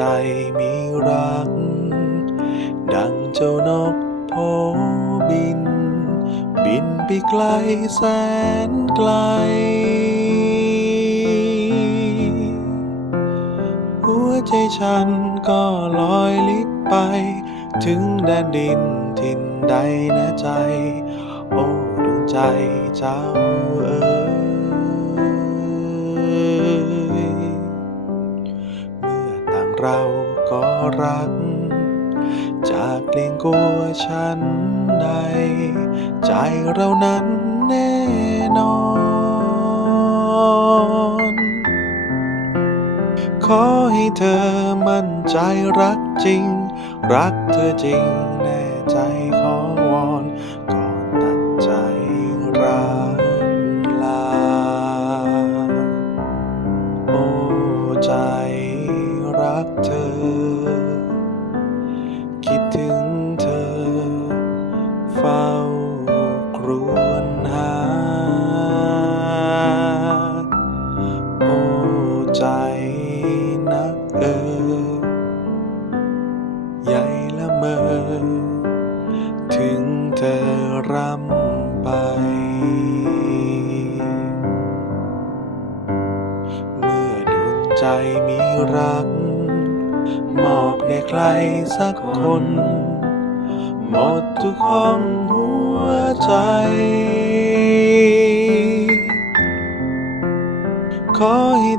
ใจมีรัก ดังเจ้านกโพบิน บินไปไกลแสนไกลหัวใจฉันก็ลอยลิบไป ถึงแดนดินถิ่นใดนะใจ โอ้ดวงใจเจ้าเอ๋ย เราก็รัก จากเกรงกลัวฉันใด ใจเรานั้นแน่นอน ขอให้เธอมั่นใจรักจริง รักเธอจริงแน่ใจขอวอนก่อนตัดใจ ใหญ่ละเมอ ถึงเธอรำไป เมื่อดวงใจมีรัก มอบให้ใครสักคน หมดทุกห้องหัวใจ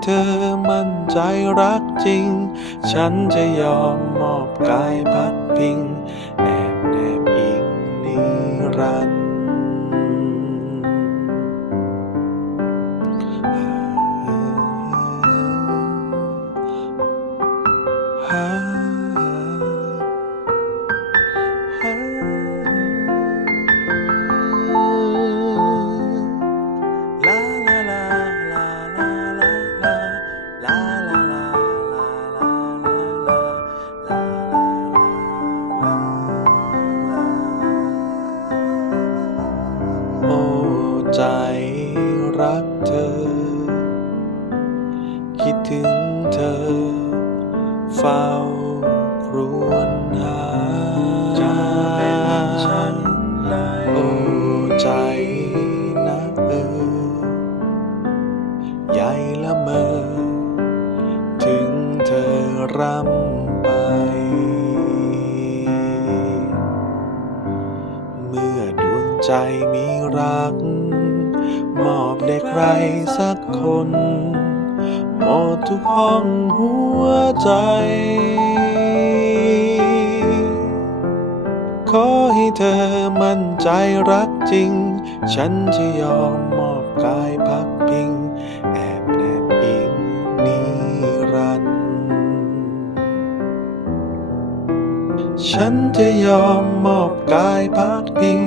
เธอมั่นใจรักจริง ฉันจะยอมมอบกายพักพิง แอบแนบอิงนิรันดร์ เธอ เฝ้ากรวนหาจะเป็นฉันได้โอ้ใจนะเออใหญ่ละเมอ ถึงเธอรำไป เมื่อดวงใจมีรัก มอบได้ใครสักคน หมดทุกห้องหัวใจ ขอให้เธอมั่นใจรักจริง ฉันจะยอมมอบกายพักพิง แอบแนบอิงนิรันดร์ฉันจะยอมมอบกายพักพิง